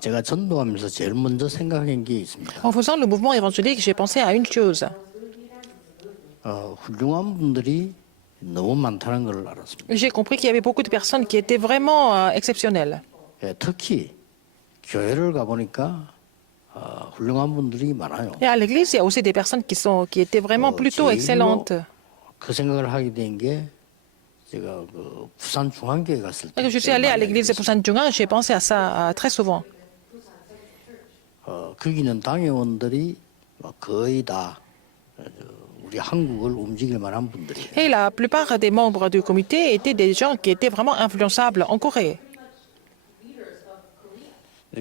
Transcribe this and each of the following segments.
제가 전도하면서 제일 먼저 생각한 게 있습니다. En faisant le mouvement évangélique, j'ai pensé à une chose. 훌륭한 분들이 너무 많다는 걸 알았습니다. J'ai compris qu'il y avait beaucoup de personnes qui étaient vraiment exceptionnelles. 예, 특히 교회를 가보니까 훌륭한 분들이 많아요. Et à l'église, il y a aussi des personnes qui étaient vraiment plutôt excellentes. 그 생각을 하게 된 게 제가 그 부산 중앙교회 갔을 때 Quand je suis allée à l'église de Busan-Jungang, j'ai pensé à ça très souvent. 거기는 당회원들이 거의 다 우리 한국을 움직일 만한 분들이에요. Et la plupart des membres du comité étaient des gens qui étaient vraiment influençables en Corée.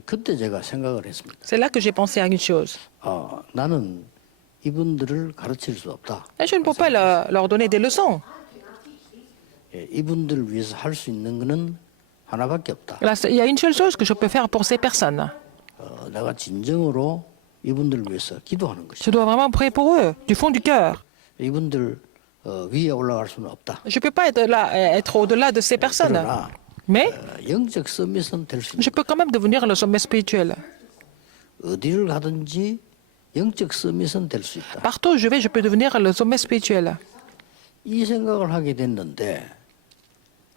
그때 제가 생각을 했습니다. C'est là que j'ai pensé à une chose. 나는 이분들을 가르칠 수 없다. Et je ne peux pas leur donner des leçons. 예, 이분들을 위해서 할 수 있는 거는 하나밖에 없다. Là, il y a une seule chose que je peux faire pour ces personnes. 내가 진정으로 이분들을 위해서 기도하는 것이다. Je dois vraiment prier pour eux, du fond du cœur. 이분들 위에 올라갈 수는 없다. Je ne peux pas être au-delà de ces personnes. 그러나 Mais 영적 서밋은 될 수 있다. je peux quand même devenir le sommet spirituel. 어디를 가든지 영적 서밋은 될 수 있다. Partout où je vais, je peux devenir le sommet spirituel. 이 생각을 하게 됐는데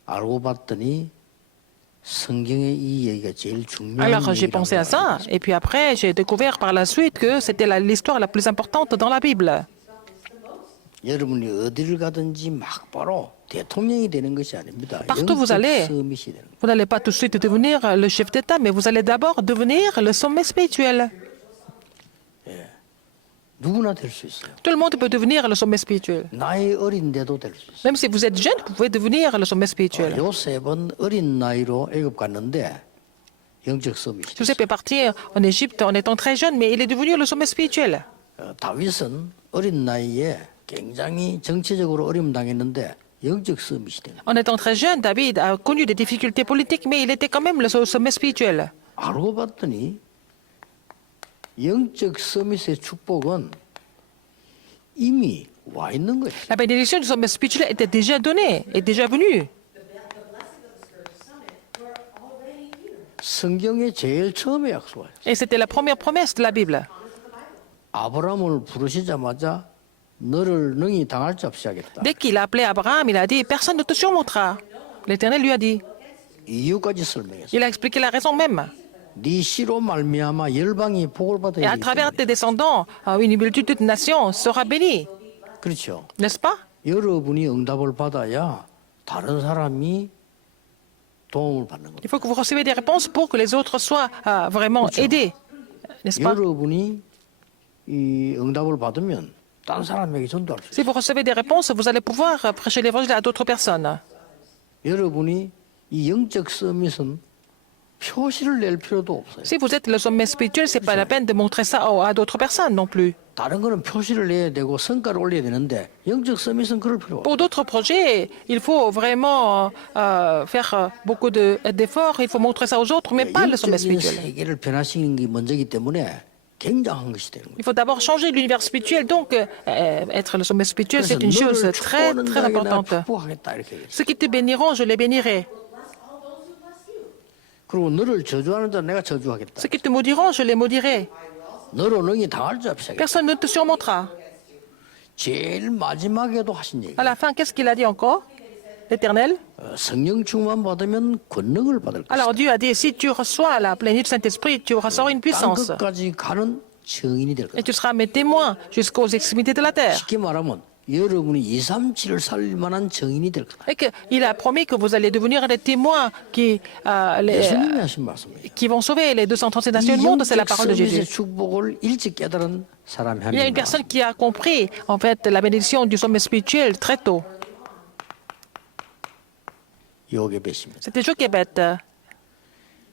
알고 봤더니 성경에 이 얘기가 제일 중요한 Alors j'ai pensé à ça, et puis après j'ai découvert par la suite que c'était l'histoire la plus importante dans la Bible. 여러분이 어디를 가든지 막 바로 대통령이 되는 것이 아닙니다. Partout vous 영적 allez, 서밋이 되는 거예요. vous n'allez pas tout de suite devenir le chef d'État, mais vous allez d'abord devenir le sommet spirituel. 누구나 될 수 있어요. Tout le monde peut devenir le sommet spirituel. 나이 어린데도 될 수 있어요. Même si vous êtes jeune, vous pouvez devenir le sommet spirituel. 요셉은 어린 나이로 애굽 갔는데 영적 서밋이 됐어요. Joseph est parti en Égypte en étant très jeune, mais il est devenu le sommet spirituel. 다윗은 어린 나이에 굉장히 정치적으로 어려움 당했는데 영적 서밋이 되는 거예요. En étant très jeune, David a connu des difficultés politiques, mais il était quand même le sommet spirituel. 알고 봤더니 영적 서밋의 축복은 이미 와 있는 거예요. La bénédiction du sommet spirituel était déjà donnée, est déjà venue. 성경의 제일 처음에 약속이에요. Et c'était la première promesse de la Bible. 아브라함을 부르시자마자 너를 능히 당할 자 없이 하겠다. Dès qu'il a appelé Abraham, il a dit, personne ne te surmontera. L'Éternel lui a dit. 이유까지 설명했어요. Il a expliqué la raison même. 네 씨로 말미암아 열방이 복을 Et 받아야 à 되기 travers 때문에. tes descendants, une multitude de nations sera bénie. 그렇죠. N'est-ce pas? 여러분이 응답을 받아야 다른 사람이 도움을 받는 겁니다. Il faut que vous receviez des réponses pour que les autres soient vraiment aidés. N'est-ce pas? 여러분이 이 응답을 받으면 다른 사람에게 전도할 수 Si 있어요. vous recevez des réponses, vous allez pouvoir prêcher l'évangile à d'autres personnes. 여러분이 이 영적 서밋은 표시를 낼 필요도 없어요. Si vous êtes le sommet spirituel, ce n'est pas la peine de montrer ça à d'autres personnes non plus. 다른 거는 표시를 내야 되고 성과를 올려야 되는데 영적 서밋은 그럴 필요 없어요. Pour d'autres projets, il faut vraiment faire beaucoup d'efforts, il faut montrer ça aux autres, mais pas le sommet 영적인 spirituel. 세계를 변화시키는 게 먼저이기 때문에 굉장한 것이 되는 거예요. Il faut d'abord changer l'univers spirituel, donc être le sommet spirituel, c'est une chose 너를 très, 축복하는 très 자에게 내가 importante. 축복하겠다 이렇게 얘기했어요. Ceux qui te béniront, je les bénirai. 그리고 너를 저주하는 자 내가 저주하겠다. Ceux qui te maudiront, je les maudirai. 너로 능히 당할 자 없이 하겠다. Personne ne te surmontera. 제일 마지막에도 하신 얘기. À la fin, qu'est-ce qu'il a dit encore? L'Éternel. 성령 충만 받으면 권능을 받을 것이다. Alors Dieu a dit, si tu reçois la plénitude du Saint-Esprit, tu receras une puissance. 땅끝까지 가는 증인이 될 Et 것이다. tu seras mes témoins jusqu'aux extrémités de la terre. 쉽게 말하면 여러분이 237을 살릴 만한 증인이 될 거다. Et qu'il a promis que vous allez devenir des témoins 예수님이 하신 말씀이에요. qui vont sauver les 237 nations 이 du monde, c'est la 영적 parole de 서밋의 Jésus. 축복을 일찍 깨달은 사람이 한 Il y a 명 une personne 나왔습니다. qui a compris, en fait, la bénédiction du sommet spirituel très tôt. 요게벳입니다. C'était Jochebed.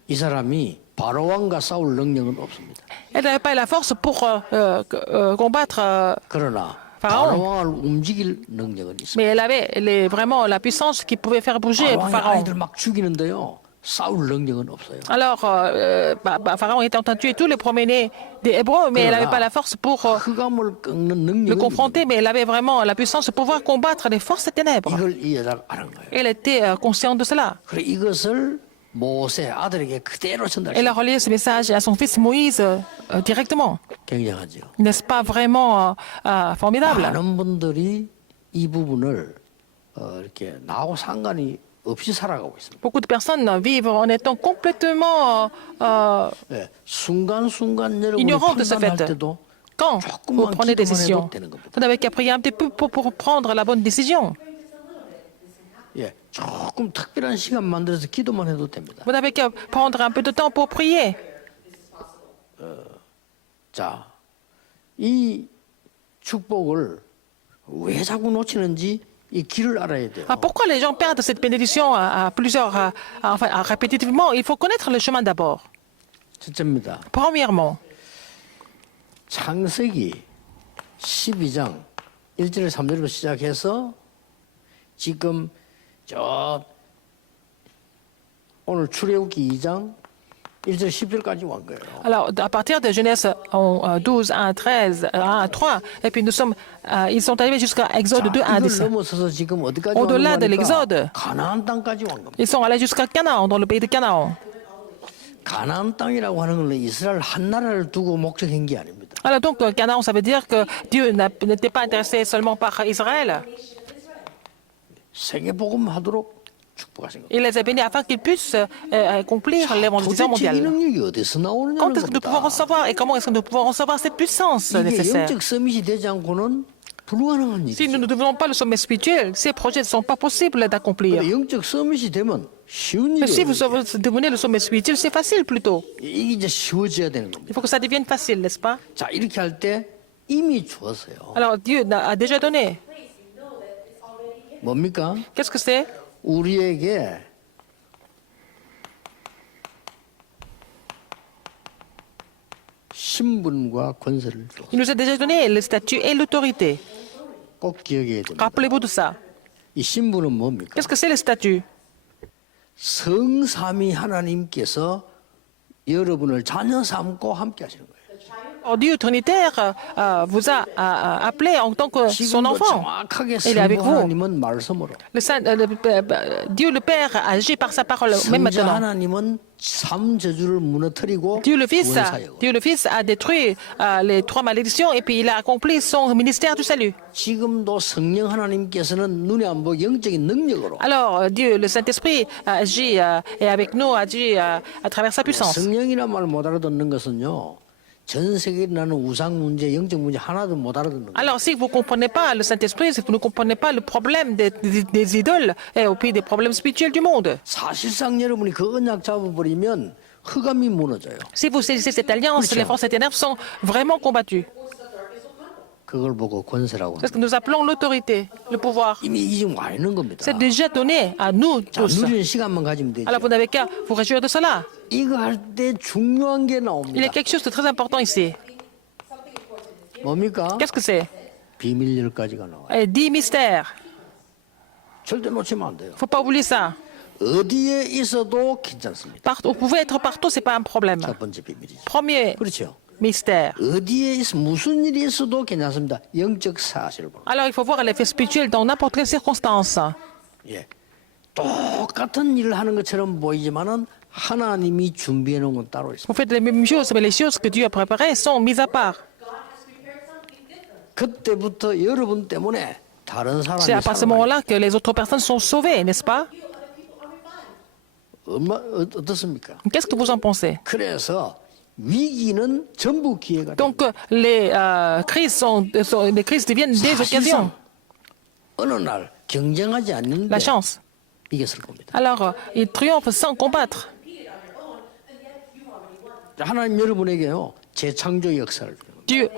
이 사람이 바로왕과 싸울 능력은 없습니다. Elle n'avait pas la force pour combattre, 그러나 Pharaon. 바로왕을 움직일 능력은 있습니다. mais elle avait vraiment la puissance qui pouvait faire bouger 바로왕이 Pharaon. 아이들 막 죽이는데요. 싸울 능력은 없어요. Alors, Pharaon était en train de tuer tous les premiers-nés des Hébreux, mais elle n'avait pas la force pour 흑암을 꺾는 le 능력은 confronter, mais elle avait vraiment la puissance de pouvoir combattre les forces des ténèbres. 이걸 이 여자가 아는 거예요. Elle était consciente de cela. 그래 이것을 모세 아들에게 그대로 Elle a 전달했습니다. relayé ce message à son fils Moïse directement. 굉장하죠. N'est-ce pas vraiment formidable? 많은 분들이 이 부분을 이렇게 나하고 상관이 없이 살아가고 있습니다. Beaucoup de personnes vivent en étant complètement 예, 순간순간 여러분이 ignorantes de ce 판단할 fait. 때도 Quand vous 조금만 prenez des 기도만 décisions, 해도 되는 겁니다. vous n'avez qu'à prier un petit peu pour prendre la bonne décision. 예, 조금 특별한 시간 만들어서 기도만 해도 됩니다. Vous n'avez qu'à prendre un peu de temps pour prier. 자, 이 축복을 왜 자꾸 놓치는지 이 길을 알아야 돼요. Pourquoi les gens perdent cette bénédiction à plusieurs, répétitivement? Il faut connaître le chemin d'abord. 첫째입니다. Premièrement, 창세기 12장 1절 3절부터 시작해서 지금 저 오늘 출애굽기 2장 1절 10절까지 온 거예요. alors à partir de Genèse 12, 1, 13, 1, 3, et puis ils sont arrivés jusqu'à Exode 2, 1, 이걸 10. 넘어서서 지금 어디까지 Au-delà de 왔는가 l'Exode. 하니까 가나안 땅까지 온 겁니다. Ils sont allés jusqu'à Canaan, dans le pays de Canaan. 가나안 땅이라고 하는 건 이스라엘 한 나라를 두고 목적한 게 아닙니다. Alors donc, Canaan, ça veut dire que Dieu n'était pas intéressé seulement par Israël. 세계 복음 하도록 축복하신 겁니다. Il les a bénis afin qu'ils puissent accomplir l'évangélisation 도대체 이 mondiale. 능력이 어디서 Quand 나오느냐는 est-ce que nous pouvons 겁니다. recevoir et comment est-ce que nous pouvons recevoir cette puissance 이게 nécessaire? 영적 서밋이 되지 않고는 불가능한 Si 일이죠. nous ne développons pas le sommet spirituel, ces projets ne sont pas possibles d'accomplir. 근데 영적 서밋이 되면 쉬운 Mais si vous 일이에요. devenez le sommet spirituel, c'est facile plutôt. 이게 이제 쉬워져야 되는 겁니다. Il faut que ça devienne facile, n'est-ce pas? 자, 이렇게 할 때 이미 주었어요. Alors Dieu a déjà donné. 뭡니까? Qu'est-ce que c'est? 우리에게 신분과 권세를 주었어요. Il nous a déjà donné le statut et l'autorité. 꼭 기억해야 됩니다. Rappelez-vous de ça. 이 신분은 뭡니까? Qu'est-ce que c'est le statut? 성삼위 하나님께서 여러분을 자녀 삼고 함께 하시는 거예요. Alors, Dieu Trinitaire vous a appelé en tant que son 지금도 enfant. 정확하게 Il est avec 성부 vous. 하나님은 말씀으로, Dieu le Père agit par sa parole, même 성자 maintenant. 하나님은 삼 저주를 무너뜨리고 Dieu le Fils, 구원사역을. a détruit les trois malédictions et puis il a accompli son ministère du salut. 지금도 성령 하나님께서는 눈에 안 보이는 영적인 능력으로 Alors, Dieu, le Saint-Esprit, agit et avec nous, agit à travers sa puissance. 성령이란 말 못 알아듣는 것은요, 전 세계에 나는 우상 문제, 영적 문제 하나도 못 알아듣는 거예요. Alors, si vous ne comprenez pas le Saint-Esprit, si vous ne comprenez pas le problème des idoles et puis des problèmes spirituels du monde, 사실상 여러분이 그 언약 잡아버리면 흑암이 무너져요. si vous saisissez cette alliance, les forces des ténèbres sont vraiment combattues. 그걸 보고 권세라고 C'est ce 합니다. que nous appelons l'autorité, le pouvoir. 이미 지금 와 있는 겁니다. C'est déjà donné à nous 자, tous. 누리는 시간만 가지면 되죠. Alors, vous n'avez qu'à vous réjouir de cela. 이거 할 때 중요한 게 Il y a 나옵니다. quelque chose de très important ici. 뭡니까? Qu'est-ce que c'est? 비밀열까지가 나와요. 10 mystères. 절대 놓치면 안 돼요. Il ne faut pas oublier ça. 어디에 있어도 괜찮습니다. Vous pouvez être partout, ce n'est pas un problème. 첫 번째 비밀이죠. Premier 그렇죠. mystère. 어디에 있어 무슨 일이 있어도 괜찮습니다. 영적 사실을 보는. Alors, il faut voir l'effet spirituel dans n'importe quelle circonstance. 예. 똑같은 일을 하는 것처럼 보이지만은 하나님이 준비해 놓은 건 따로 있습니다. Vous faites les mêmes choses, mais les choses que Dieu a préparées sont mises à part. 그때부터 여러분 때문에 다른 사람이 C'est à partir de ce 살아나요. moment-là que les autres personnes sont sauvées, n'est-ce pas? 어떻습니까? Qu'est-ce que vous en pensez? 그래서 위기는 전부 기회가 됩니다. Donc, les crises deviennent des occasions. 사실상 어느 날 경쟁하지 않는데 La chance. 이겼을 겁니다. Alors, ils triomphent sans combattre. 하나님 여러분에게요 재창조 역사를 주는 겁니다. Dieu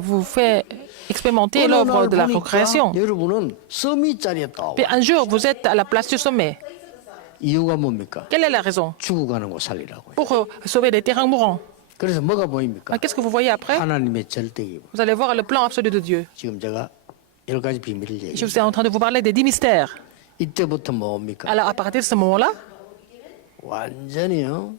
vous fait expérimenter 어느 l'œuvre 날 de la 보니까 procréation. 여러분은 서밋 자리에 딱 Puis un jour, vous êtes à la place du sommet. 이유가 뭡니까? Quelle est la raison? 죽어가는 거 살리라고. Pour sauver des terrains mourants. 그래서 뭐가 보입니까? Qu'est-ce que vous voyez après? 하나님의 절대기. Vous allez voir le plan absolu de Dieu. 지금 제가 10가지 비밀을 Je 얘기해요. suis en train de vous parler des 10 mystères. 이때부터 뭡니까? Alors, à partir de ce moment-là, 완전히요.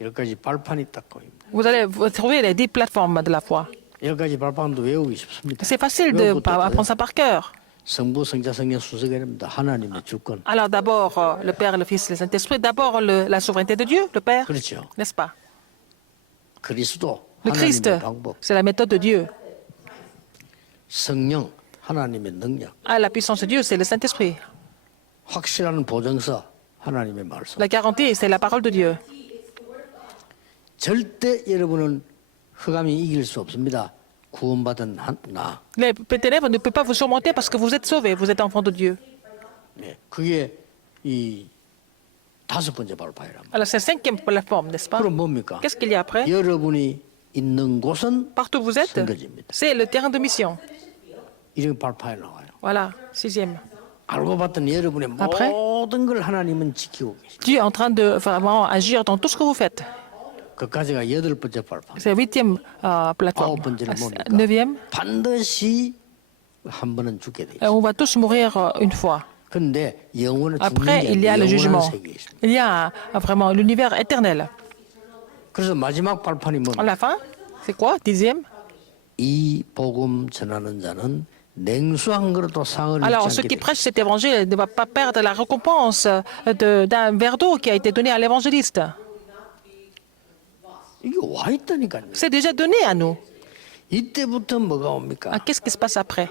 10가지 발판이 딱 보입니다. vous allez trouver les 10 plateformes de la foi. 10가지 발판도 외우기 쉽습니다. C'est facile 외우고 또 d'apprendre ça par cœur. 성부, 성자, 성령 순서입니다. 하나님의 주권. Alors d'abord le Père, le Fils, le Saint-Esprit. D'abord la souveraineté de Dieu, le Père, 그렇죠. n'est-ce pas? 그리스도 Le Christ, 하나님의 방법, c'est la méthode de Dieu. 성령 하나님의 능력, Ah, la puissance de Dieu, c'est le Saint-Esprit. 확실한 보증서 하나님의 말씀. La garantie, c'est la parole de Dieu. 절대 여러분은 흑암이 이길 수 없습니다. 구원받은 나. Les ténèbres ne peuvent pas vous surmonter parce que vous êtes sauvés, vous êtes enfants de Dieu. 네, 그게 이 다섯 번째 발파이랍니다. Alors c'est la cinquième plateforme, n'est-ce pas? 그럼 뭡니까? Qu'est-ce qu'il y a après? 여러분이 있는 곳은 Partout où vous êtes, 선거지입니다. c'est le terrain de mission. 이렇게 발파에 나와요. Voilà, sixième. 알고 봤더니 여러분의 Après? 모든 걸 하나님은 지키고 계십니다. Dieu est en train de vraiment agir dans tout ce que vous faites. 그까지가 여덟 번째 발파. C'est la huitième plateforme. 아홉 번째는 뭡니까? Neuvième, 반드시 한 번은 죽게 돼. on va tous mourir une fois. 그런데 영원은 죽는 Après, 게 il y a le 아니라 jugement. 영원한 세계에 있습니다. Il y a vraiment l'univers éternel. 그래서 마지막 발판이 À 뭡니까? la fin, c'est quoi? Dixième. 이 복음 전하는 자는 냉수한 그릇도 상을 Alors, 잃지 ceux 않게 qui 돼. prêchent cet évangile ne vont pas perdre la récompense d'un verre d'eau qui a été donné à l'évangéliste. 이게 와 있다니까요. C'est déjà donné à nous. 이때부터 뭐가 Ah, 옵니까? qu'est-ce qui se passe après?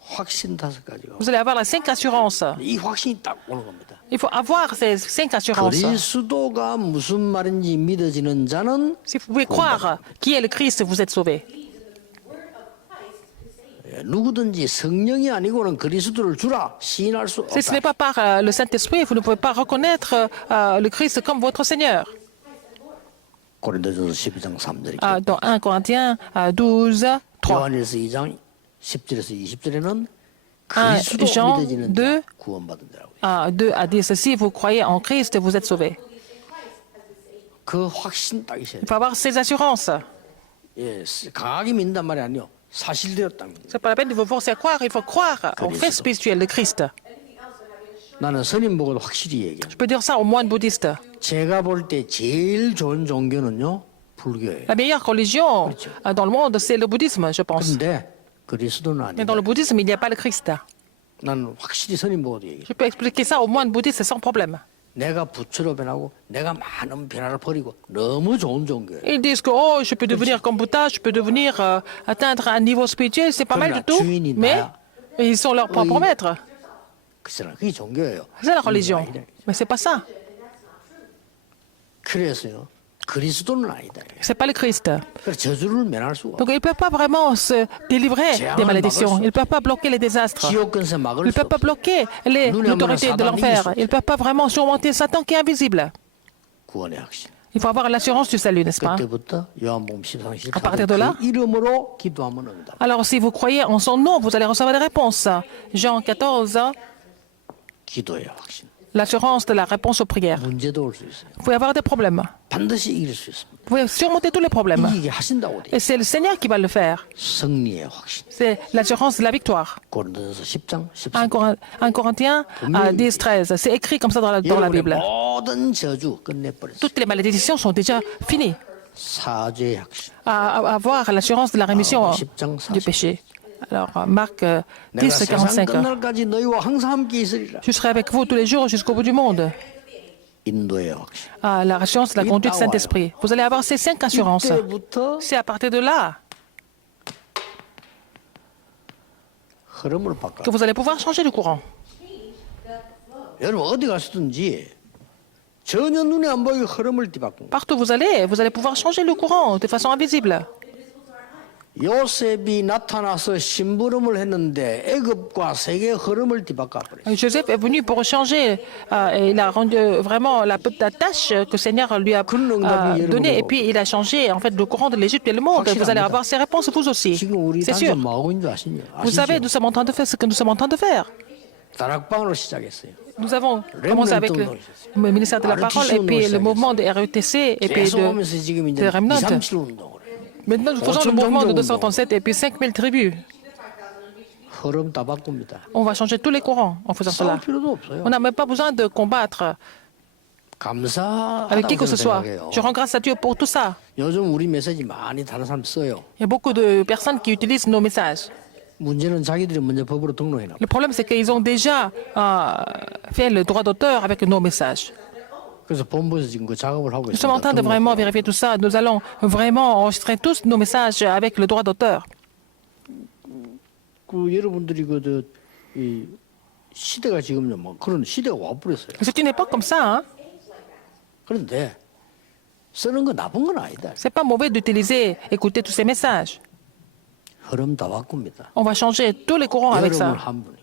확신 다섯 가지가. Vous allez avoir les 5 assurances. 이 확신이 딱 오는 겁니다. Il faut avoir ces 5 assurances. 그리스도가 무슨 말인지 믿어지는 자는 Si vous pouvez croire qui est le Christ, vous êtes sauvés. 누구든지 성령이 아니고는 그리스도를 주라 시인할 수 Si ce n'est 없다. pas par le Saint-Esprit, vous ne pouvez pas reconnaître le Christ comme votre Seigneur. 고린도전서 12장 3절에 Dans 1 Corinthiens 12, 3. 요한일서 2장 10절에서 20절에는 아, 그리스도 Jean 믿어지는 2. 자 구원받은 자라고. 2 à 10. Si vous croyez en Christ, vous êtes sauvés. 그 확신 딱 있어야 Il 돼. faut avoir ces assurances. 예, 강하게 믿는단 말이 아니요. 사실되었다는 거예요. Ce n'est pas la peine de vous forcer à croire, il faut croire au fait spirituel de Christ. 나는 선임 보고도 확실히 얘기해요. Je peux dire ça aux moines bouddhistes. 제가 볼 때 제일 좋은 종교는요 불교예요. La meilleure religion dans le monde, c'est le bouddhisme, je pense. 근데 그리스도는 Mais 아니다. dans le bouddhisme, il n'y a pas le Christ. 나는 확실히 선임 보고도 얘기해요. Je peux expliquer ça aux moines bouddhistes sans problème. 내가 부처로 변하고 내가 많은 변화를 버리고 너무 좋은 종교예요. Ils disent que oh, je peux devenir comme Bouddha, je peux devenir atteindre un niveau spirituel, c'est pas mal du tout. Mais ils sont leurs propres maîtres. 그게 종교예요. C'est la religion. Mais c'est pas ça. 그래서요 그리스도는 아니다. C'est pas le Christ. 그래서 저주를 면할 수가 없어요. Donc ils ne peuvent pas vraiment se délivrer des malédictions. Ils ne peuvent pas bloquer les désastres. 지옥 근세 막을 Ils ne 수 peuvent pas 없어요. bloquer l'autorité de l'enfer. Ils ne peuvent pas vraiment surmonter Satan qui est invisible. 구원의 확신. Il faut avoir l'assurance du salut, n'est-ce pas? 그때부터 요한복음 14장 À partir de là, 그 이름으로 기도하면 응답. alors si vous croyez en son nom, vous allez recevoir des réponses. Jean 14, 기도의 확신. l'assurance de la réponse aux prières. 문제도 올 수 있어요. Vous pouvez avoir des problèmes. 반드시 이길 수 있습니다. Vous pouvez surmonter tous les problèmes. 이기게 하신다고 돼. Et c'est le Seigneur qui va le faire. 승리의 확신. C'est l'assurance de la victoire. 고린도전서 10장 1 13절. Corinthiens 10, 13. C'est écrit comme ça dans la 여러분의 Bible. 모든 저주 끝내버렸어요. Toutes les malédictions sont déjà finies. 사죄의 확신. À avoir l'assurance de la rémission 10장 du 40절. péché. Alors, Marc 내가 10, 세상 45. 끝날까지 너희와 항상 함께 있으리라. Je serai avec vous tous les jours jusqu'au bout du monde. 인도의 확신. La assurance de la conduite du Saint-Esprit. Vous allez avoir ces 5 assurances. 이때부터 C'est à partir de là 흐름을 바꿔. que vous allez pouvoir changer le courant. 여러분 어디 가시든지 전혀 눈에 안 보이게 흐름을 뒤바꾼. Partout où vous allez pouvoir changer le courant de façon invisible. 요셉이 나타나서 심부름을 했는데 애굽과 세계의 흐름을 뒤바꿔 버렸어요. Joseph est venu pour changer. Et il a rendu vraiment la tâche que le Seigneur lui a donnée. Et puis il a changé en fait le courant de l'Égypte et le monde. Vous allez avoir ces réponses vous aussi. 지금 우리 C'est 단체 sûr. 뭐 하고 있는 줄 아시죠? Vous savez, nous sommes en train de faire ce que nous sommes en train de faire. 다락방으로 시작했어요. Nous avons commencé avec le ministère de la parole et puis le mouvement de RETC et puis 계속 오면서 지금 이제 de Remnant. 237 운동을 해요. Maintenant, nous faisons le mouvement de 237 et puis 5000 tribus. 흐름 다 바꿉니다. On va changer tous les courants en faisant cela. 싸울 필요도 없어요. On n'a même pas besoin de combattre avec qui que 감사하다고 ce soit. 생각해요. Je rends grâce à Dieu pour tout ça. 요즘 우리 메시지 많이 다른 사람 써요. Il y a beaucoup de personnes qui utilisent nos messages. 문제는 자기들이 먼저 법으로 등록해놔. Le problème, c'est qu'ils ont déjà fait le droit d'auteur avec nos messages. 그래서 본부에서 지금 그 작업을 하고 Nous sommes en 있습니다. train de vraiment vérifier tout ça. Nous allons vraiment enregistrer tous nos messages avec le droit d'auteur. 그 여러분들이 이 시대가 지금요, 뭐 그런 시대가 와버렸어요. C'est une époque comme ça. Hein? 그런데 쓰는 거 나쁜 건 아니다. C'est pas mauvais d'utiliser, écouter tous ces messages. 흐름 다 바꿉니다. On va changer tous les courants avec 여러분 ça. 한 분이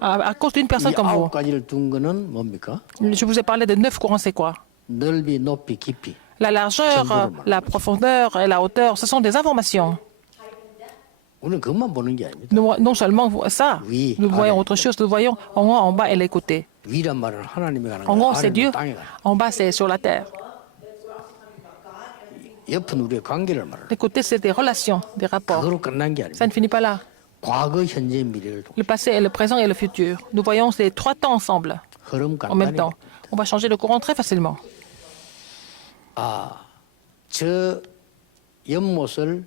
À cause d'une 이 personne comme vous. 9가지를 둔 거는 뭡니까? Je vous ai parlé de 9 courants, c'est quoi? 넓이, 높이, 깊이. La largeur, la profondeur et la hauteur, ce sont des informations. 우리는 그것만 보는 게 아닙니다. Non seulement ça, Oui, nous voyons allez. autre chose, nous voyons en haut, en bas et les côtés. 위란 말은 하나님이 가는 En 거야. haut, c'est Dieu, 아래는 땅에 가는 en bas, c'est sur la terre. 거야. 옆은 우리의 관계를 말하는 Les côtés, c'est des relations, des rapports. 그거로 끝난 게 Ça 아닙니다. ne finit pas là. 과거, 현재, 미래를 동 Le passé, le présent et le futur. Nous voyons ces 3 temps ensemble, 흐름 en même 간단히 temps. On va changer le courant très facilement. 저 연못을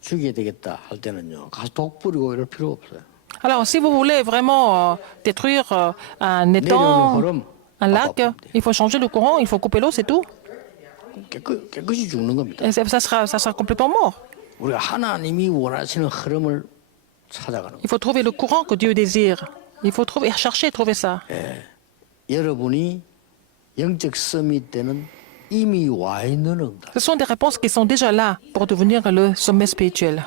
죽여야 되겠다 할 때는요. 가서 독 뿌리고 이럴 필요 없어요. Alors, si vous voulez vraiment détruire un étang, 흐름 un lac, il faut changer le courant, il faut couper l'eau, c'est tout. 깨끗이 죽는 겁니다. Et ça sera complètement mort. 우리가 하나님이 원하시는 흐름을 찾아가는 거예요. Il faut trouver le courant que Dieu désire. Il faut chercher et trouver ça. 여러분이 영적 서밋 때는 이미 와 있는 응답. Ce sont des réponses qui sont déjà là pour devenir le sommet spirituel.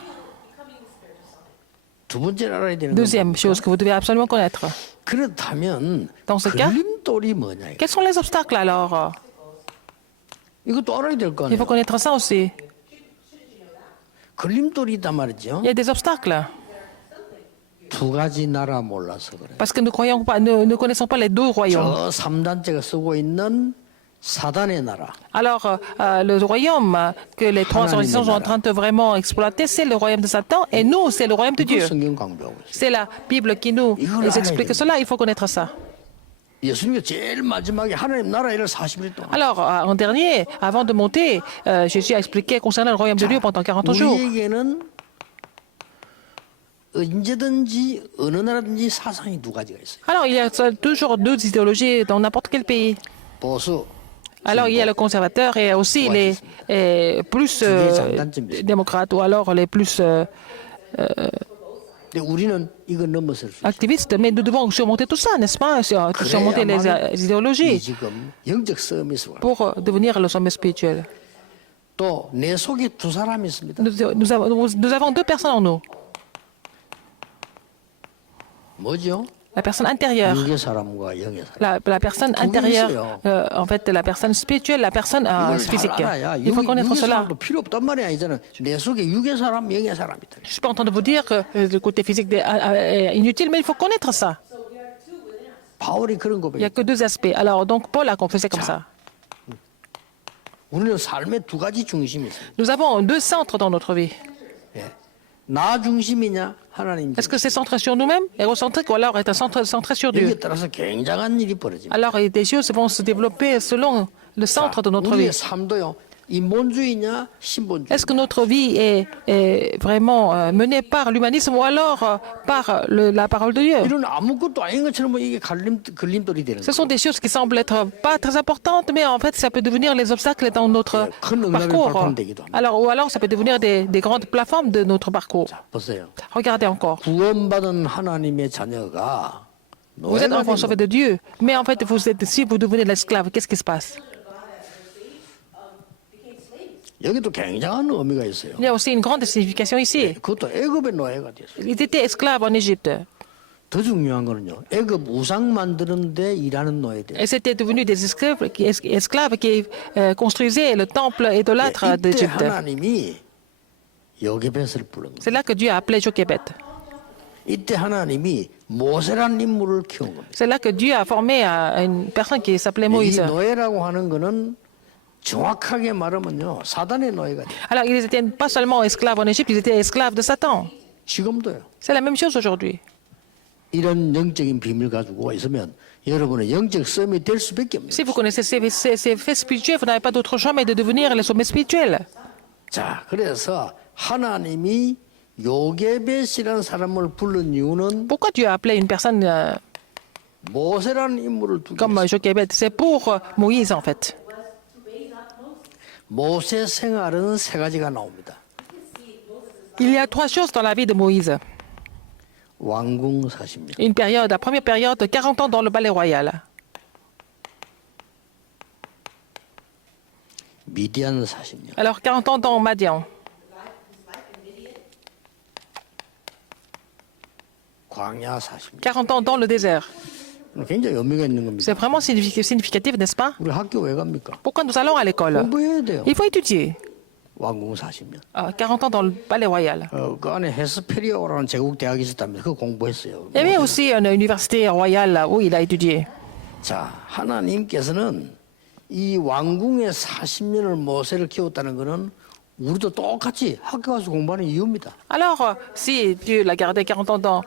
두 번째 알아야 되는 건 Deuxième chose que vous devez absolument connaître. 그렇다면 Dans ce cas, 걸림돌이 뭐냐 이거. quels sont les obstacles alors? 이것도 알아야 될 거 Il faut 아니에요. connaître ça aussi. 걸림돌이 있단 말이죠. Il y a des obstacles. 두 가지 나라 몰라서 그래. Parce que nous ne connaissons pas les 2 royaumes. 저 3단체가 쓰고 있는 사단의 나라. Alors, le royaume que les 3 organisations sont en train de vraiment exploiter, c'est le royaume de Satan. Et nous, c'est le royaume de 그 Dieu. 성경 강조하고 있어요. C'est la Bible qui nous explique cela. Il faut connaître ça. 예수님이 제일 마지막에 하나님 나라 일을 40일 동안. Alors, en dernier, avant de monter, Jésus a expliqué concernant le royaume de Dieu pendant 40 jours. 우리에게는 언제든지 어느 나라든지 사상이 두 가지가 있어요. Alors, il y a toujours 2 idéologies dans n'importe quel pays. 보수. Alors, il y a le conservateur et aussi les plus démocrates ou alors les plus 근데 우리는 이거 넘어설 수 있어요. activistes. Mais nous devons surmonter tout ça, n'est-ce pas? Surmonter les 이 idéologies 지금 영적 서밋을 pour devenir le sommet spirituel. 또 내 속에 두 사람이 있습니다. Nous avons 2 personnes en nous. 뭐죠? La personne intérieure. 육의 사람과 영의 사람. La personne intérieure, en fait, la personne spirituelle, la personne 이걸 잘 physique. 알아야 Il faut connaître 육의 cela. 사람도 필요 없단 말이 아니잖아요. 내 속에 육의 사람, 영의 사람이 있다. Je suis pas en train de vous dire que le côté physique est inutile, mais il faut connaître ça. 바울이 그런 Il n'y a 고백. que 2 aspects. Alors, donc, Paul a confessé comme ça. 우리는 삶의 두 가지 중심이 있어요. Nous avons 2 centres dans notre vie. 예. 나 중심이냐 하나님 Est-ce 중심. que c'est centré sur nous-mêmes, égocentrique, ou alors est un centre centré sur Dieu? 여기에 따라서 굉장한 일이 벌어집니다. Alors, des choses vont se développer selon le centre de notre vie. 우리의 삶도요. 인본주의냐 신본주의. Est-ce que notre vie est vraiment menée par l'humanisme ou alors par la parole de Dieu? 이런 아무것도 아닌 것처럼 이게 걸림돌이 되는 Ce 거예요. sont des choses qui semblent être pas très importantes, mais en fait, ça peut devenir les obstacles dans notre parcours. Alors, ou alors, ça peut devenir des grandes plateformes de notre parcours. 보세요. Regardez encore. 구원받은 하나님의 자녀가 Vous êtes 노예가 enfant 된 sauvé de Dieu, mais en fait, si vous devenez l'esclave, qu'est-ce qui se passe? 여기도 굉장한 의미가 있어요. Il y a aussi une grande signification ici. 그것도 애굽의 노예가 됐어요. Ils étaient esclaves en Égypte. 더 중요한 거는요. 애굽 우상 만드는데 일하는 노예들. Et c'était devenu des esclaves qui construisaient le temple idolâtre 이때 d'Égypte. 하나님이 요게벳을 부른 거예요. C'est là que Dieu a appelé Jochebed. 이때 하나님이 모세라는 인물을 키운 겁니다. C'est là que Dieu a formé une personne qui s'appelait 이 Moïse. 노예라고 하는 거는 정확하게 말하면요. 사단의 노예가 돼요. Alors, ils n'étaient pas seulement esclaves en Égypte, ils étaient esclaves de Satan. 지금도요. C'est la même chose aujourd'hui. 이런 영적인 비밀 가지고 있으면 여러분의 영적 싸움이 될 수밖에 없어요. Si vous connaissez ces faits spirituels, vous n'avez pas d'autre choix mais de devenir les sommets spirituels. 자, 그래서 하나님이 요게벳이라는 사람을 부른 이유는 Pourquoi Dieu a appelé une personne 모세라는 인물을 두기 comme 위해서. Jochebed? C'est pour Moïse, en fait. 모세 생활은 세 가지가 나옵니다. Il y a trois choses dans la vie de Moïse. 왕궁 40년, Une période, la première période, 40 ans dans le palais royal. 미디안 40년, Alors, 40 ans dans Madian. 광야 40년. 40 ans dans le désert. 굉장히 의미가 있는 겁니다. C'est vraiment significatif, n'est-ce pas? 우리 학교 왜 갑니까? Pourquoi nous allons à l'école? 공부해야 돼요. Il faut étudier. 왕궁 40년. 40 ans dans le palais royal. 그 안에 헤스페리아라는 제국 대학이 있었다면서 그 공부했어요. Il y avait aussi une université royale où il a étudié. 자, 하나님께서는 이 왕궁의 40년을 모세를 키웠다는 것은 우리도 똑같이 학교 가서 공부하는 이유입니다. Alors, si Dieu l'a gardé 40 ans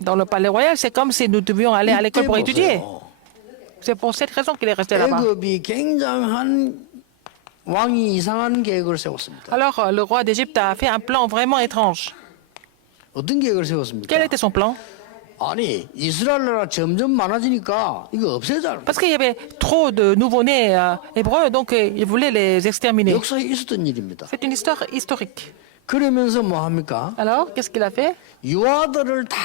dans le palais royal, c'est comme si nous devions aller à l'école pour étudier. 보세요. C'est pour cette raison qu'il est resté là-bas. 애굽이 굉장한 왕이 이상한 계획을 세웠습니다. Alors, le roi d'Égypte a fait un plan vraiment étrange. 어떤 계획을 세웠습니까? Quel était son plan? 아니, 이스라엘 나라 점점 많아지니까 이거 없애자. Parce qu'il y avait trop de nouveau-nés hébreux, donc il voulait les exterminer. 역사에 있었던 일입니다. C'est une histoire historique. 그러면서 뭐 합니까? Alors, qu'est-ce qu'il a fait? 유아들을 다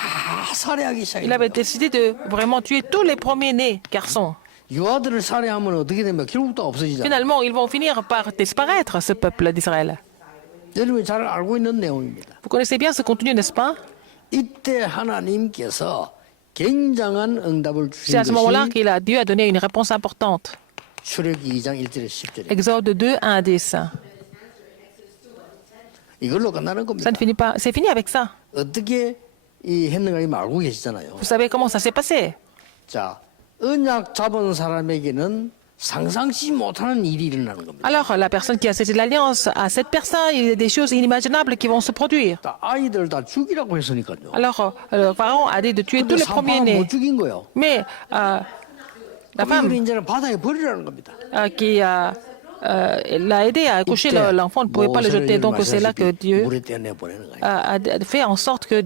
살해하기 Il avait 시작합니다. décidé de vraiment tuer tous les premiers-nés garçons. 유아들을 살해하면 어떻게 되면 결국 다 없어지잖아요. Finalement, ils vont finir par disparaître, ce peuple d'Israël. 여러분이 잘 알고 있는 내용입니다. Vous connaissez bien ce contenu, n'est-ce pas? 이때 하나님께서 굉장한 응답을 C'est à 주신 ce moment-là 것이 que Dieu a donné une réponse importante. 출애굽기 2장 1절에서 10절에 Exode 2, 1 à 10. 이걸로 끝나는 겁니다. Ça ne finit pas. C'est fini avec ça. 어떻게 이 했는가 이미 알고 계시잖아요. Vous savez comment ça s'est passé? 자, 언약 잡은 사람에게는 상상치 못하는 일이 일어나는 겁니다. Alors, la personne qui a saisi l'alliance, à cette personne, il y a des choses inimaginables qui vont se produire. 다 아이들 다 죽이라고 했으니까요. Alors, le pharaon a dit de tuer tous 근데 les 사파가 premiers-nés. 못 죽인 거예요. Mais la 그럼 femme 이걸 이제는 바다에 버리라는 겁니다. qui l'a aidé à accoucher l'enfant ne pouvait pas le jeter. Donc, c'est là que Dieu 물에 떼내 보내는 거예요. a fait en sorte que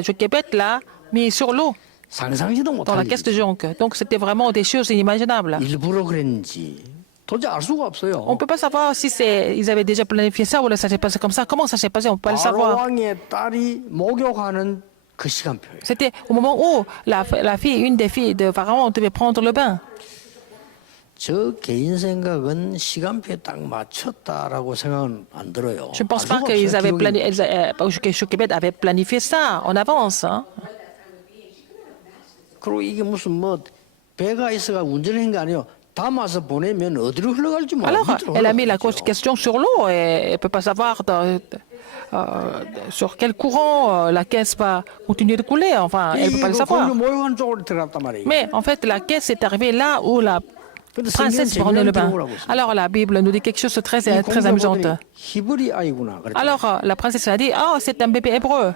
Jochebed l'a mis sur l'eau 상상지도 dans la 못할 caisse de 일이죠. jonque. Donc, c'était vraiment des choses inimaginables. 일부러 그랬는지 도저히 알 수가 없어요. On ne peut pas savoir si ils avaient déjà planifié ça ou ça s'est passé comme ça. Comment ça s'est passé? On ne peut pas le 바로 savoir. 왕의 딸이 목욕하는 그 시간표예요. C'était au moment où une des filles de Pharaon devait prendre le bain. 저 개인 생각은 시간표에 딱 맞췄다라고 생각은 안 들어요. Je ne pense 알 pas 수가 qu'ils 없어요, avaient 기록이. que Jochebed avait planifié ça en avance. Hein. 그리고 이게 무슨 뭐 배가 있어가 운전한 게 아니에요. 담아서 보내면 어디로 흘러갈지 몰라요. Alors, 밑으로 elle a mis la 흘러가겠죠. question sur l'eau et elle ne peut pas savoir sur quel courant la caisse va continuer de couler. Enfin, elle ne peut 이게 pas le 그 savoir. 공주 모욕한 쪽으로 들어갔단 말이에요. Mais en fait, la caisse est arrivée là où la 근데 princesse 성경은 prenait le 재미난 bain. 기록을 하고 있어요. Alors, la Bible nous dit quelque chose de très, 이 très 공주가 amusante. 보더니 히브리 아이구나. 그랬더니. Alors, la princesse a dit, oh, c'est un bébé hébreu.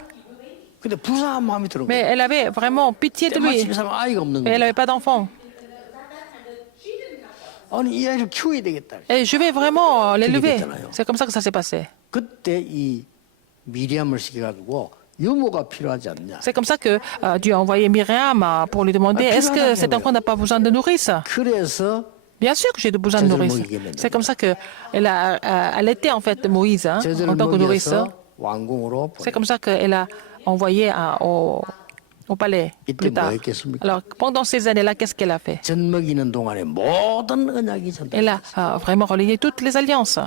근데 불쌍한 마음이 들은 Mais 거예요. elle avait vraiment pitié de lui. 때마침 이 사람 아이가 없는 Et elle 거예요. n'avait pas d'enfant. 아니 이 아이를 키워야 되겠다. Et je vais vraiment l'élever. 됐잖아요. C'est comme ça que ça s'est passé. 그때 이 미리암을 시켜가지고 유모가 필요하지 않냐. C'est comme ça que Dieu a envoyé Myriam pour lui demander, est-ce que cet enfant n'a pas besoin de nourrice? 그래서 Bien sûr que j'ai besoin de nourrice. C'est comme ça qu'elle a allaité en fait Moïse hein, 제자를 en tant que nourrice. 먹여서 왕궁으로 C'est 보내. comme ça qu'elle a envoyé au palais 이때 plus tard. 뭐 했겠습니까? Alors pendant ces années-là, qu'est-ce qu'elle a fait? 젖 먹이는 동안에 모든 언약이 전달. Elle a vraiment relayé toutes les alliances.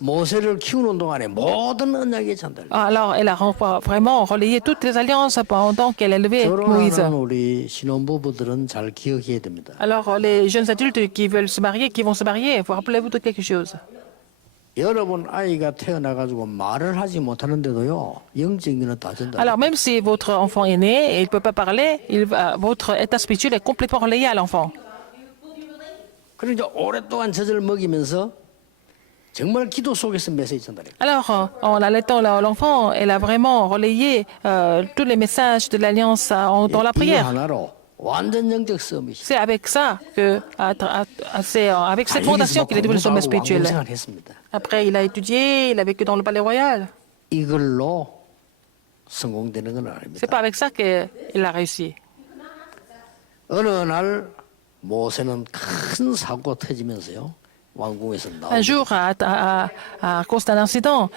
모세를 키우는 동안에 모든 언약이 전달. Alors elle a vraiment relayé toutes les alliances pendant qu'elle élevait Moïse. 결혼하는 우리 신혼부부들은 잘 기억해야 됩니다. Alors les jeunes adultes qui veulent se marier, qui vont se marier, vous rappelez-vous de quelque chose? 여러분 아이가 태어나가지고 말을 하지 못하는데도요 영적인 거는 다 전달. Alors même si votre enfant est né et il ne peut pas parler, votre état spirituel est complètement relayé à l'enfant. 그러니까 오랫동안 젖을 먹이면서 정말 기도 속에서 메시지 전달해요. Alors en allaitant l'enfant, elle a vraiment relayé tous les messages de l'alliance dans la 이거 prière. 하나로 완전 영적 섬이시. C'est avec ça que, c'est avec cette fondation qu'il est devenu le sommet spirituel. 생활했습니다. Après, il a étudié, il a vécu dans le palais royal. 이걸로 성공되는 건 아닙니다. C'est pas avec ça qu'il a réussi. 어느 날 모세는 큰 사고가 터지면서요. 왕궁에서 Un 나오고 jour, à cause d'un incident,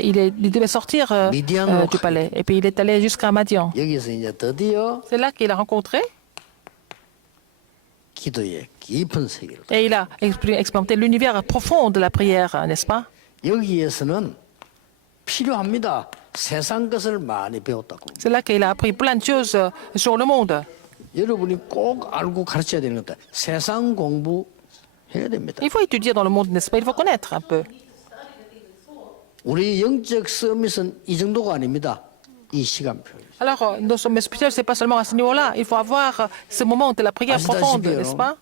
il devait sortir du palais. Et puis il est allé jusqu'à Madian. 여기서 이제 드디어 C'est là qu'il a rencontré 기도의 깊은 세계를. et il a expérimenté l'univers profond de la prière, n'est-ce pas? 여기에서는 필요합니다. 세상 것을 많이 배웠다고. C'est là qu'il a appris plein de choses sur le monde. 여러분이 꼭 알고 가르쳐야 되는 것다. 세상 공부해야 됩니다. Il faut étudier dans le monde, n'est-ce pas? Il faut connaître un peu. 우리 영적 서밋은 이 정도가 아닙니다. 이 시간표. Alors, nos sommets spirituels, ce n'est pas seulement à ce niveau-là. Il faut avoir ce moment de la prière profonde, n'est-ce pas?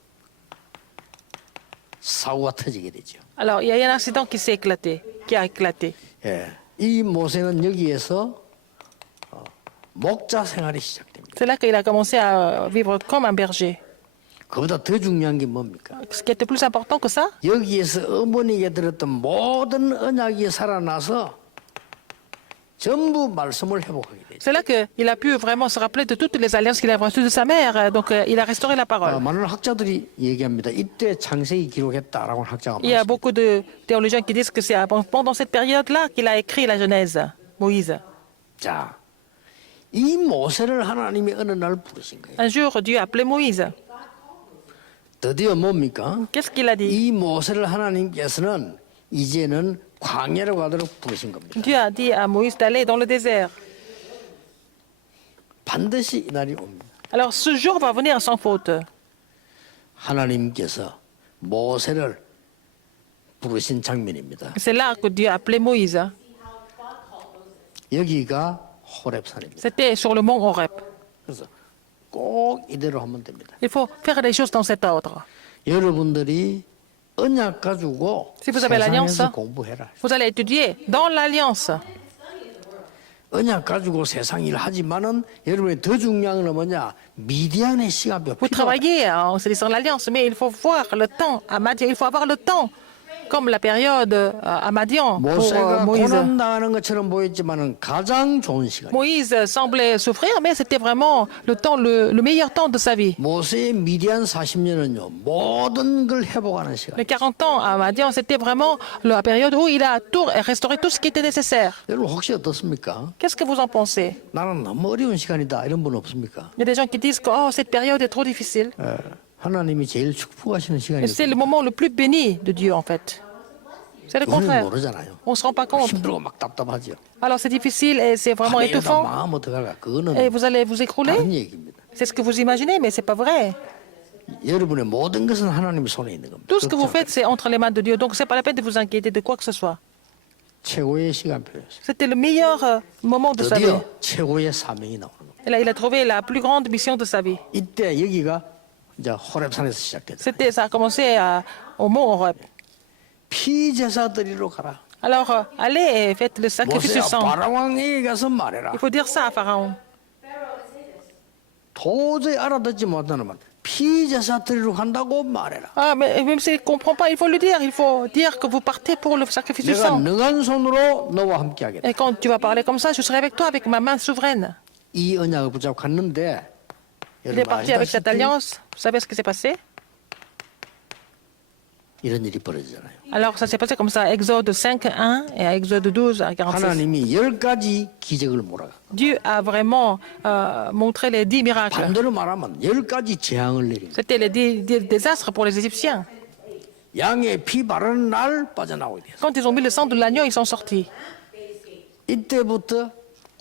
사고가 터지게 되죠. Alors, il y a eu un incident qui s'est éclaté, qui a éclaté. 예. 이 모세는 여기에서 목자 생활이 시작됩니다. C'est là qu'il a commencé à vivre comme un berger. 그보다 더 중요한 게 뭡니까? Ce qui était plus important que ça, 여기에서 어머니에게 들었던 모든 언약이 살아나서 전부 말씀을 회복하게 되죠. c'est là qu'il a pu vraiment se rappeler de toutes les alliances qu'il avait reçues de sa mère. Donc, il a restauré la parole. 많은 학자들이 얘기합니다. 이때 창세기 기록했다라고 하는 학자가 Il y a 많습니다. beaucoup de théologiens qui disent que c'est pendant cette période-là qu'il a écrit la Genèse, Moïse. 자, 이 모세를 하나님이 어느 날 부르신 거예요. Un jour, Dieu a appelé Moïse. 드디어 뭡니까? Qu'est-ce qu'il a dit? 이 모세를 하나님께서는 이제는 광야로 가도록 부르신 겁니다. Dieu a dit à Moïse d'aller dans le désert. 반드시 이 날이 옵니다. Alors, ce jour va venir sans faute. 하나님께서 모세를 부르신 장면입니다. C'est là que Dieu a appelé Moïse. 여기가 호렙산입니다. C'était sur le mont Horeb. 그래서 꼭 이대로 하면 됩니다. Il faut faire les choses dans cet ordre. 여러분들이 언약 가지고 Si vous avez l'alliance, 세상에서 공부해라. vous allez étudier dans l'alliance. 언약 가지고 세상 일 하지만은 여러분이 더 중요한 건 뭐냐? 미디안의 시간표. Vous travaillez en saisissant l'alliance, mais il faut voir le temps à Madian. Il faut avoir le temps, comme la période à Madian pour 모세가 Moïse. 고난 당하는 것처럼 보였지만은 가장 좋은 시간. Moïse semblait souffrir, mais c'était vraiment le temps, le meilleur temps de sa vie. 모세의 미디안 40년은요 모든 걸 회복하는 시간. Les 40 ans à Madian, c'était vraiment la période où il a tout restauré tout ce qui était nécessaire. 여러분 혹시 어떻습니까? Qu'est-ce que vous en pensez? 나는 너무 어려운 시간이다 이런 분 없습니까? Il y a des gens qui disent que oh, cette période est trop difficile. 하나님이 제일 축복하시는 Et 시간이에요. c'est le moment le plus béni de Dieu, en fait. C'est le 우리는 contraire. 모르잖아요. On ne se rend pas compte. 힘들고 막 답답하죠. Alors c'est difficile et c'est vraiment 이러다 étouffant. 마음 어떡할까? Et 그거는 vous allez vous écrouler. 다른 얘기입니다. C'est ce que vous imaginez, mais c'est pas vrai. 여러분의 모든 것은 하나님의 손에 있는 겁니다. Tout ce que vous 걱정. faites, c'est entre les mains de Dieu. Donc c'est pas la peine de vous inquiéter de quoi que ce soit. 최고의 시간표였어요. C'était le meilleur moment de sa vie. 드디어 최고의 사명이 나오는 겁니다. Et là, il a trouvé la plus grande mission de sa vie. 이때 여기가 이제 호렙산에서 시작됐어요. Ça a commencé au mont Horeb. 피제사드리러 가라. Alors, allez et faites le sacrifice du 모세야 sang. 바라왕에게 가서 말해라. Il faut dire ça à Pharaon. 도저히 알아듣지 못하는 말. 피제사드리러 간다고 말해라. Ah, mais même s'il ne comprend pas, il faut le dire. Il faut dire que vous partez pour le sacrifice du 내가 sang. 능한 손으로 너와 함께하겠다. Et quand tu vas parler comme ça, je serai avec toi avec ma main souveraine. 이 언약을 붙잡고 갔는데 Il est parti avec cette alliance. Vous savez ce qui s'est passé? 이런 일이 벌어지잖아요. Alors, ça s'est passé comme ça. Exode 5, 1 et à Exode 12, 46. 하나님이 10가지 기적을 몰아가. Dieu a vraiment montré les 10 miracles. 반대로 말하면 10가지 재앙을 내린 거예요. C'était les 10 désastres pour les Égyptiens. 양의 피 바르는 날 빠져나오게 돼요. Quand ils ont mis le sang de l'agneau, ils sont sortis. 이때부터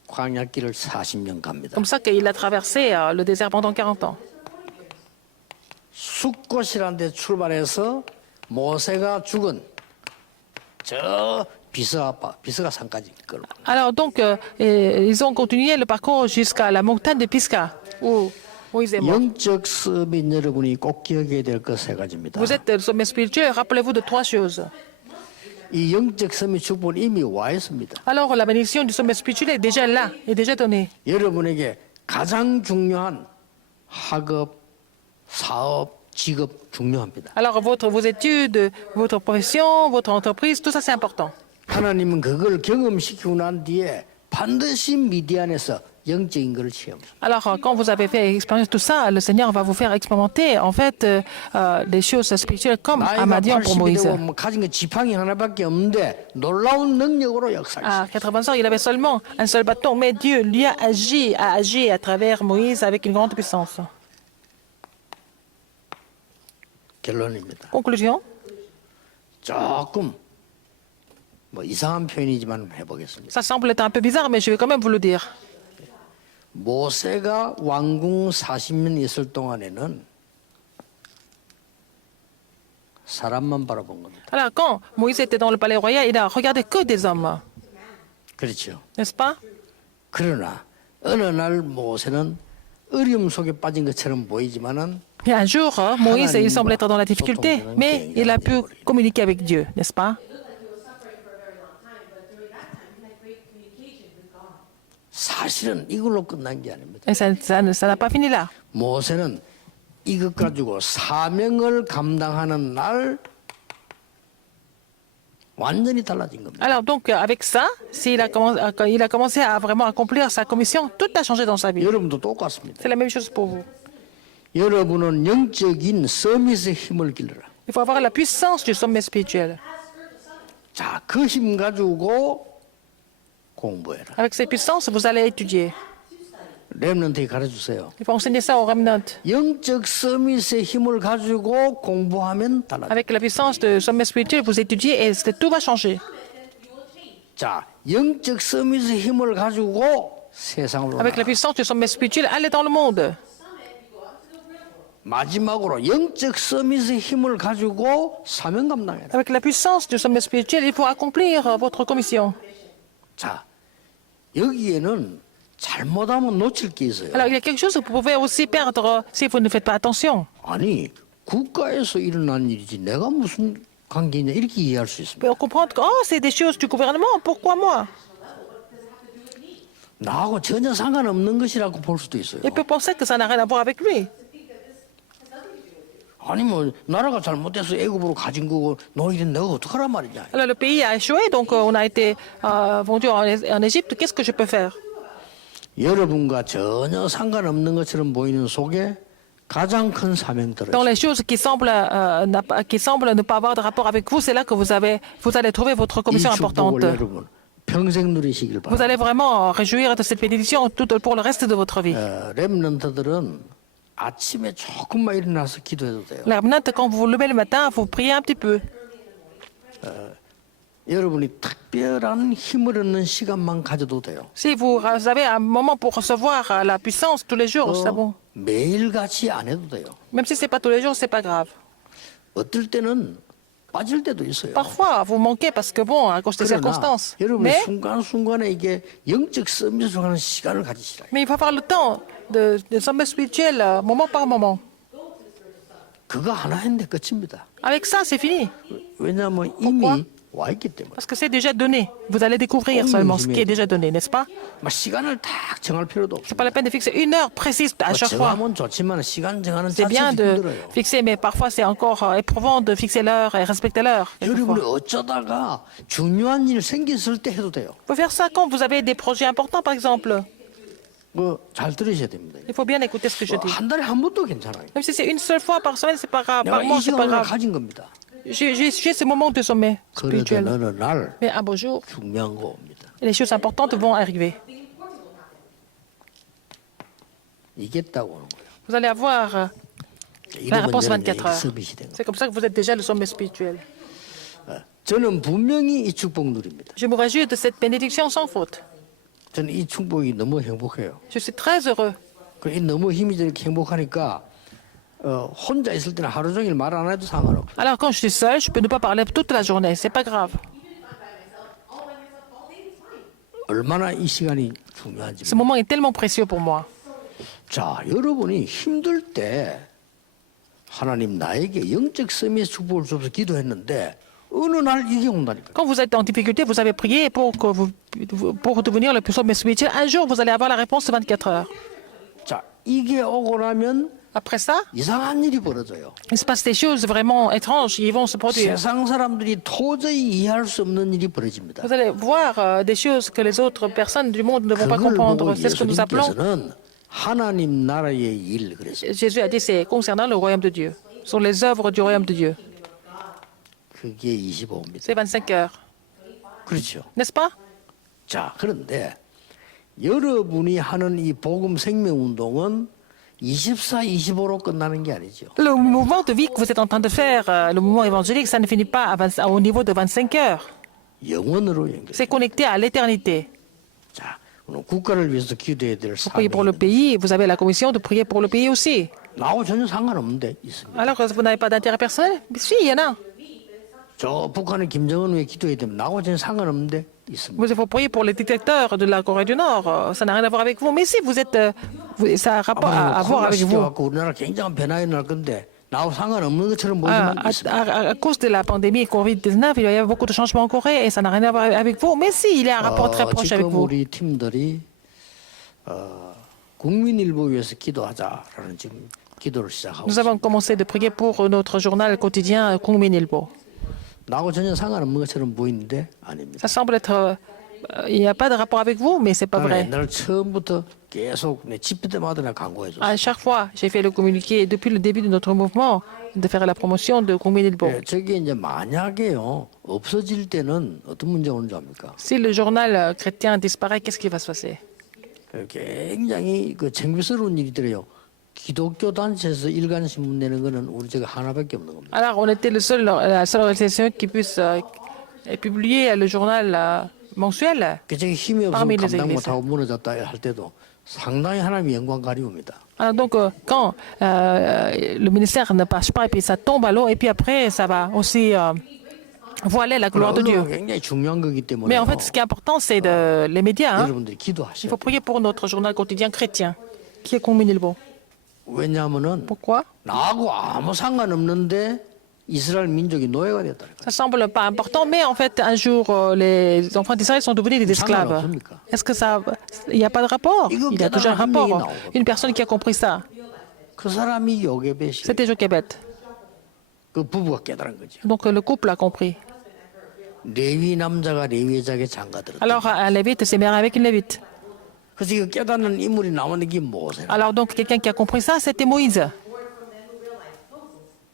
광야길을 40년 갑니다. Comme ça qu'il a traversé le désert pendant 40 ans. 숫꽃이라는 데 출발해서 모세가 죽은 저 비스가 산까지 끌고 Alors donc, ils ont continué le parcours jusqu'à la montagne de Pisgah, où Moïse est mort. 영적 서밋 여러분이 꼭 기억해야 될 것 세 가지입니다. Vous êtes le sommet spirituel, rappelez-vous de 3 choses. 이 영적 서밋 축복은 이미 와 있습니다. Alors la bénédiction du sommet spirituel est déjà là, est déjà donnée. 여러분에게 가장 중요한 학업, 사업, 직업 중요합니다. Alors, vos études, votre profession, votre entreprise, tout ça, c'est important. 하나님은 그걸 경험시키고 난 뒤에 반드시 미디안에서 영적인 것을 체험합니다. Alors, quand vous avez fait expérience tout ça, le Seigneur va vous faire expérimenter, en fait, des choses spirituelles comme à 나이가 Madian pour 80이 Moïse. 되고 뭐 가진 게 지팡이 하나밖에 없는데 놀라운 능력으로 역사했어요. À 80 ans, il avait seulement un seul bâton, mais Dieu lui a agi à travers Moïse avec une grande puissance. 결론입니다. Conclusion. 조금 뭐 이상한 표현이지만 해보겠습니다. Ça semble être un peu bizarre, mais je vais quand même vous le dire. 모세가 왕궁 40년 있을 동안에는 사람만 바라본 겁니다. Alors, quand Moïse était dans le palais royal, il a regardé que des hommes, 그렇죠. n'est-ce pas? 그러나 어느 날 모세는 어려움 속에 빠진 것처럼 보이지만은 Et un jour, Moïse, il semble être dans la difficulté, mais il a pu communiquer avec Dieu, n'est-ce pas? 사실은 이걸로 끝난 게 아닙니다. Et ça n'a pas fini là. 모세는 이것 가지고 사명을 감당하는 날 완전히 달라진 겁니다. Alors donc, avec ça, quand il a commencé à vraiment accomplir sa commission, tout a changé dans sa vie. 여러분도 똑같습니다. C'est la même chose pour vous. 여러분은 영적인 서밋의 힘을 길러라. Il faut avoir la puissance du sommet spirituel. 자, 그 힘 가지고 공부해라. Avec cette puissance, vous allez étudier. 렘넌트에 가르쳐주세요. Il faut enseigner ça aux remnants. 영적 서밋의 힘을 가지고 공부하면 달라져. Avec la puissance du sommet spirituel, vous étudiez et tout va changer. 자, 영적 서밋의 힘을 가지고 세상으로 Avec la 나가. puissance du sommet spirituel, allez dans le monde. 마지막으로 영적 서밋의 힘을 가지고 사명 감당해라. Avec la puissance du sommet spirituel, il faut accomplir votre commission. 자, 여기에는 잘못하면 놓칠 게 있어요. Alors, il y a quelque chose que vous pouvez aussi perdre si vous ne faites pas attention. 아니, 국가에서 일어난 일이지 내가 무슨 관계냐 이렇게 이해할 수 Vous 있습니다. pouvez comprendre que c'est des choses du gouvernement, pourquoi moi? 나하고 전혀 상관없는 것이라고 볼 수도 있어요. Il peut penser que ça n'a rien à voir avec lui. 아니 뭐 나라가 잘못돼서 애굽으로 가진 거고 너희는 내가 어떡하란 말이냐. Alors, le pays a échoué, donc on a été vendu en Égypte. Qu'est-ce que je peux faire? 여러분과 전혀 상관없는 것처럼 보이는 속에 가장 큰 사명 들어 Dans 있어요. les choses qui semblent ne pas avoir de rapport avec vous, c'est là que vous allez trouver votre 이 commission 축복을 importante. 여러분 평생 누리시길 Vous 바랍니다. allez vraiment réjouir de cette bénédiction pour le reste de votre vie. 렘넌트들은 아침에 조금만 일어나서 기도해도 돼요. La remnante, quand vous vous levez le matin, vous priez un petit peu. 여러분이 특별한 힘을 얻는 시간만 가져도 돼요. Si vous avez un moment pour recevoir la puissance tous les jours, c'est bon. 매일같이 안 해도 돼요. Même si c'est pas tous les jours, c'est pas grave. 어떨 때는 빠질 때도 있어요. Parfois, vous manquez parce que bon, à cause des 그러나 circonstances. 여러분 Mais 순간순간에 이게 영적 서밋을 하는 시간을 가지시라. il faut avoir le temps de sommet spirituel, moment par moment. 그거 하나 했는데 끝입니다. Avec ça, c'est fini. 왜냐하면 이미 와 있기 때문에. Parce que c'est déjà donné. Vous allez découvrir seulement ce qui est déjà donné, n'est-ce pas? 막 시간을 딱 정할 필요도 C'est 없어요. pas la peine de fixer une heure précise à chaque fois. 정하면 좋지만 시간 정하는 C'est bien 자체도 de 힘들어요. fixer, mais parfois c'est encore éprouvant de fixer l'heure et respecter l'heure. 여러분이 quelquefois. 어쩌다가 중요한 일 생겼을 때 해도 돼요. Vous pouvez faire ça quand vous avez des projets importants, par exemple. 잘 들으셔야 됩니다. Il faut bien écouter ce que je dis. 한 달에 한 번도 괜찮아요. Même si c'est une seule fois par semaine, c'est pas grave. Par 내가 mois, 이 c'est pas 시간을 grave. 가진 겁니다. J'ai ce moment de sommet 그러던 spirituel. 어느 날 Mais un beau jour, 중요한 거 옵니다. les choses importantes vont arriver. 이겼다고 오는 거예요. Vous allez avoir la 이러면 réponse 저는 24 heures. 서밋이 된 거예요. C'est comme ça que vous êtes déjà le sommet spirituel. 저는 분명히 이 축복 누립니다. Je me réjouis de cette bénédiction sans faute. 저는 이 축복이 너무 행복해요. Je suis très heureux. 이 너무 힘이 이렇게 행복하니까 혼자 있을 때는 하루 종일 말 안 해도 상관없고 Alors quand je suis seule, je peux ne pas parler toute la journée. C'est pas grave. 얼마나 이 시간이 중요한지. Ce moment est tellement précieux pour moi. 자, 여러분이 힘들 때 하나님 나에게 영적 서밋 축복을 줘서 기도했는데 어느 날 이게 온다니까. Quand vous êtes en difficulté, vous avez prié pour devenir le plus sommet spirituel. Un jour, vous allez avoir la réponse de 24 heures. 자, 이게 오고 나면 Après ça, 이상한 일이 벌어져요. il se passe des choses vraiment étranges qui vont se produire. 세상 사람들이 도저히 이해할 수 없는 일이 벌어집니다. Vous allez voir des choses que les autres personnes du monde ne vont pas 그걸 보고 comprendre. C'est ce que nous appelons, 예수님께서는 하나님 나라의 일 그랬어요. Jésus a dit, c'est concernant le royaume de Dieu. Ce sont les œuvres du royaume de Dieu. 그게 25입니다. C'est 25 heures. 그렇죠. N'est-ce pas? 자, 그런데 여러분이 하는 이 복음 생명 운동은 24, 25로 끝나는 게 아니죠. Le mouvement de vie que vous êtes en train de faire, le mouvement évangélique, ça ne finit pas au niveau de 25 heures. 영원으로 연결. C'est connecté à l'éternité. 자, 오늘 국가를 위해서 기도해야 될 Vous priez pour le 사명이 pays, vous avez la commission de prier pour le pays aussi. 나하고 전혀 상관없는데 있습니다. Alors, vous n'avez pas d'intérêt personnel? Si, il y en a. 저 북한의 김정은 위해 기도해야 되면 나하고 전혀 상관없는데 있습니다. Vous faut prier pour les dictateurs de la Corée du Nord. Ça n'a rien à voir avec vous. Mais si vous êtes, ça a rapport à voir avec vous. 갖고 우리나라 굉장한 변화가 일어날 건데 나하고 상관없는 것처럼 보이지만 있습니다. À cause de la pandémie Covid-19, il y a beaucoup de changements en Corée et ça n'a rien à voir avec vous. Mais si, il y a un rapport très proche avec 지금 vous. 우리 팀들이 국민일보 위해서 기도하자라는 지금 기도를 시작하고 Nous avons commencé de prier pour notre journal quotidien Kungmin-ilbo. 나하고 전혀 상관없는 것처럼 보이는데 아닙니다. Ça semble être, il n'y a pas de rapport avec vous, mais c'est pas 나는 vrai. 옛날 처음부터 계속 내 집회 때마다 내가 광고해줬어요. À chaque fois, j'ai fait le communiqué depuis le début de notre mouvement de faire la promotion de Kungmin-ilbo. 예, 저게 이제 만약에요 없어질 때는 어떤 문제가 오는지 압니까? Si le journal chrétien disparaît, qu'est-ce qui va se passer? 굉장히 그 창피스러운 일이더래요. 기독교 단체에서 일간 신문 내는 거는 우리 저기 하나밖에 없는 겁니다. Alors, on était la seule organisation qui puisse publier le journal mensuel. 저게 힘이 없어서 parmi les 감당 églises. 못하고 무너졌다 할 때도 상당히 하나님의 영광 가리웁니다. Alors, donc, quand le ministère ne passe pas et puis ça tombe à l'eau, et puis après, ça va aussi voiler la gloire de Dieu. 언론은 굉장히 중요한 거기 때문에 Mais en fait, ce qui est important, c'est les médias. Hein. 여러분들이 Il 기도하셔야 faut 돼요. prier pour notre journal quotidien chrétien, qui est Kungmin-ilbo. 왜냐하면은 Pourquoi? 나하고 아무 상관없는데 이스라엘 민족이 노예가 됐다. Ça semble pas important, mais en fait, un jour, les enfants d'Israël sont devenus des esclaves. Est-ce que ça... Il n'y a pas de rapport? Il y a toujours un rapport. Une personne qui a compris ça, 그 사람이 요게벳이 c'était Jochebed. 그 부부가 깨달은 거죠. Donc, le couple a compris. 레위 남자가 레위 여자에게 장가들었다. Alors, un lévite s'est marié avec une lévite. 그래서 이거 깨닫는 인물이 나오는 게 모세라. Alors, donc, quelqu'un qui a compris ça, c'était Moïse.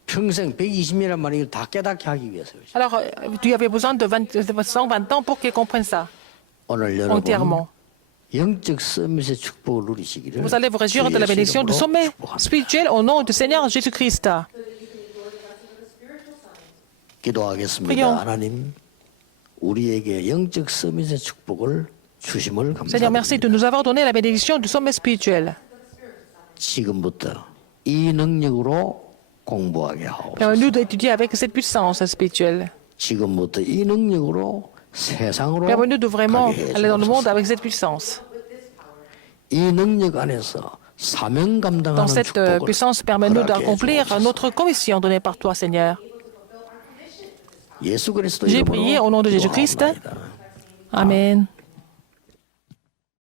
평생 120년이란 말이 다 깨닫게 하기 위해서요. Alors, tu avais besoin de 120 ans pour qu'il comprenne ça 오늘 여러분 entièrement. 영적 서밋의 축복을 누리시기를 Vous allez vous réjouir de la 주의 bénédiction du 이름으로 sommet 축복합니다. spirituel au nom du Seigneur Jésus-Christ. 기도하겠습니다. Prions. 하나님 우리에게 영적 서밋의 축복을 주심을 Seigneur, merci 감사합니다. de nous avoir donné la bénédiction du sommet spirituel. 지금부터 이 능력으로 공부하게 하옵소서. Permets-nous d'étudier avec cette puissance spirituelle. 지금부터 이 능력으로 세상으로 Permets-nous de vraiment 가게 aller dans le monde 해주옵소서. avec cette puissance. 이 능력 안에서 사명 Dans 감당하는 cette 축복을 puissance, permets-nous 허락해 d'accomplir 주옵소서. notre commission donnée par toi, Seigneur. 예수 그리스도 J'ai 이름으로 prié au nom de Jésus-Christ. 기도하옵나이다. Amen.